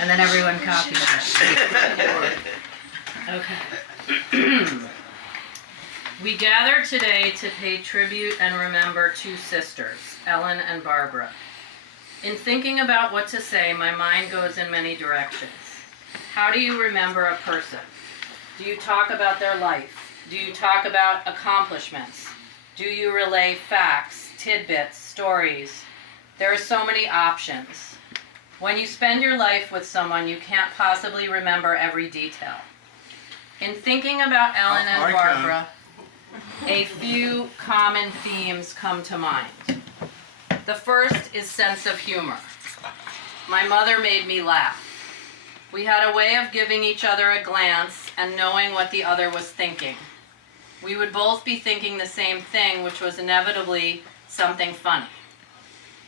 And then everyone copied it. Okay. We gather today to pay tribute and remember two sisters, Ellen and Barbara. In thinking about what to say, my mind goes in many directions. How do you remember a person? Do you talk about their life? Do you talk about accomplishments? Do you relay facts, tidbits, stories? There are so many options. When you spend your life with someone, you can't possibly remember every detail. In thinking about Ellen and Barbara, a few common themes come to mind. The first is sense of humor. My mother made me laugh. We had a way of giving each other a glance and knowing what the other was thinking. We would both be thinking the same thing, which was inevitably something funny.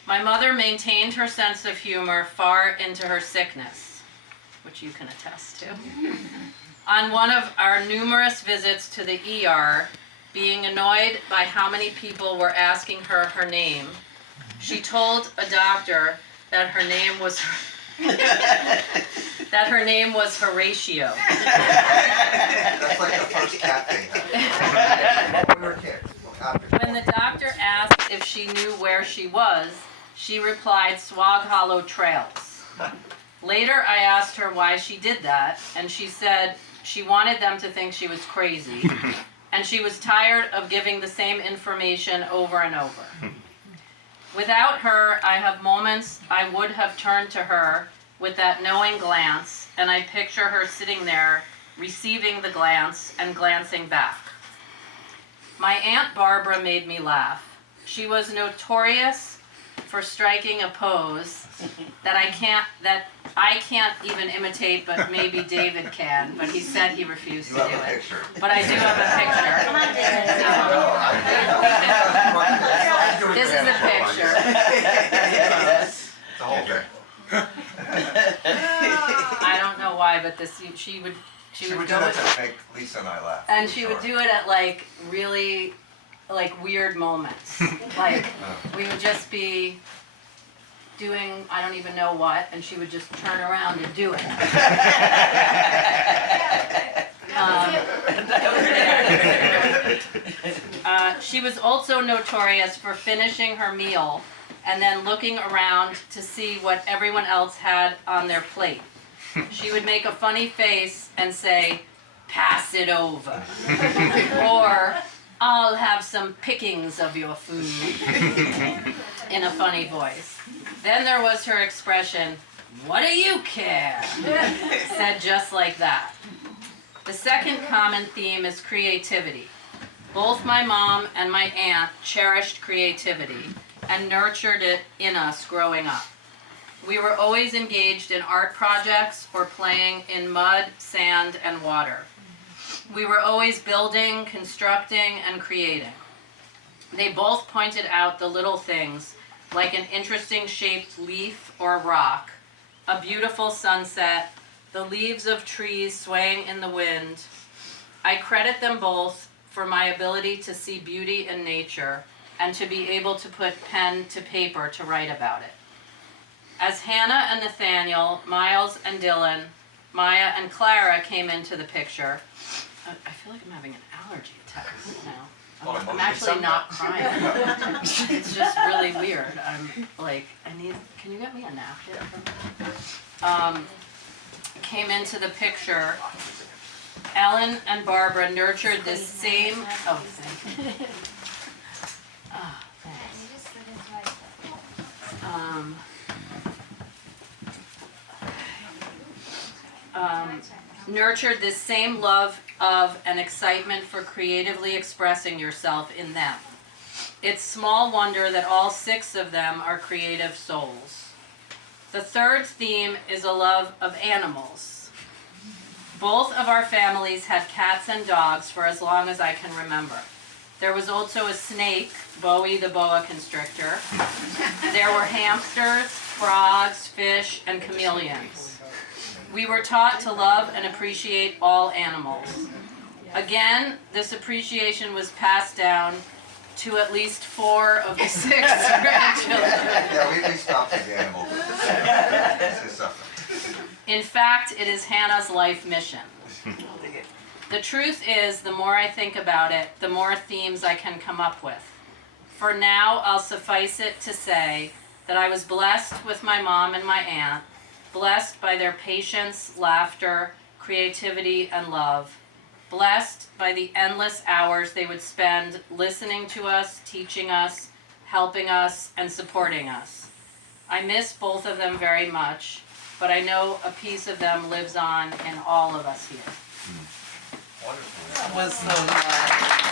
My mother maintained her sense of humor far into her sickness, which you can attest to. On one of our numerous visits to the ER, being annoyed by how many people were asking her her name, she told a doctor that her name was Horatio. That's like the first cat thing. When we were kids. When the doctor asked if she knew where she was, she replied, Swag Hollow Trails. Later, I asked her why she did that, and she said she wanted them to think she was crazy, and she was tired of giving the same information over and over. Without her, I have moments I would have turned to her with that knowing glance, and I picture her sitting there, receiving the glance and glancing back. My Aunt Barbara made me laugh. She was notorious for striking a pose that I can't even imitate, but maybe David can, but he said he refused to do it. Picture. But I do have a picture. Come on, David. This is a picture. The whole thing. I don't know why, but she would She would do go that with, to make Lisa and I laugh. and for she sure. would do it at like really like weird moments. Like we would just be doing I don't even know what, and she would just turn around and do it. She was also notorious for finishing her meal and then looking around to see what everyone else had on their plate. She would make a funny face and say, "Pass it over," or "I'll have some pickings of your food," in a funny voice. Then there was her expression, "What do you care?" said just like that. The second common theme is creativity. Both my mom and my aunt cherished creativity and nurtured it in us growing up. We were always engaged in art projects or playing in mud, sand, and water. We were always building, constructing, and creating. They both pointed out the little things, like an interesting shaped leaf or rock, a beautiful sunset, the leaves of trees swaying in the wind. I credit them both for my ability to see beauty in nature and to be able to put pen to paper to write about it. As Hannah and Nathaniel, Miles and Dylan, Maya and Clara came into the picture, I feel like I'm having an allergy attack now. I'm actually not crying. It's just really weird. I'm like, can you get me a napkin? Came into the picture. Ellen and Barbara nurtured this same, thank you. Oh, thanks. Nurtured this same love of and excitement for creatively expressing yourself in them. It's small wonder that all 6 of them are creative souls. The third theme is a love of animals. Both of our families had cats and dogs for as long as I can remember. There was also a snake, Bowie the boa constrictor. There were hamsters, frogs, fish, and chameleons. We were taught to love and appreciate all animals. Again, this appreciation was passed down to at least 4 of the 6 grandchildren. Yeah, we stopped at the animals. This is something. In fact, it is Hannah's life mission. The truth is, the more I think about it, the more themes I can come up with. For now, I'll suffice it to say that I was blessed with my mom and my aunt, blessed by their patience, laughter, creativity, and love, blessed by the endless hours they would spend listening to us, teaching us, helping us, and supporting us. I miss both of them very much, but I know a piece of them lives on in all of us here. Wonderful. That was so nice.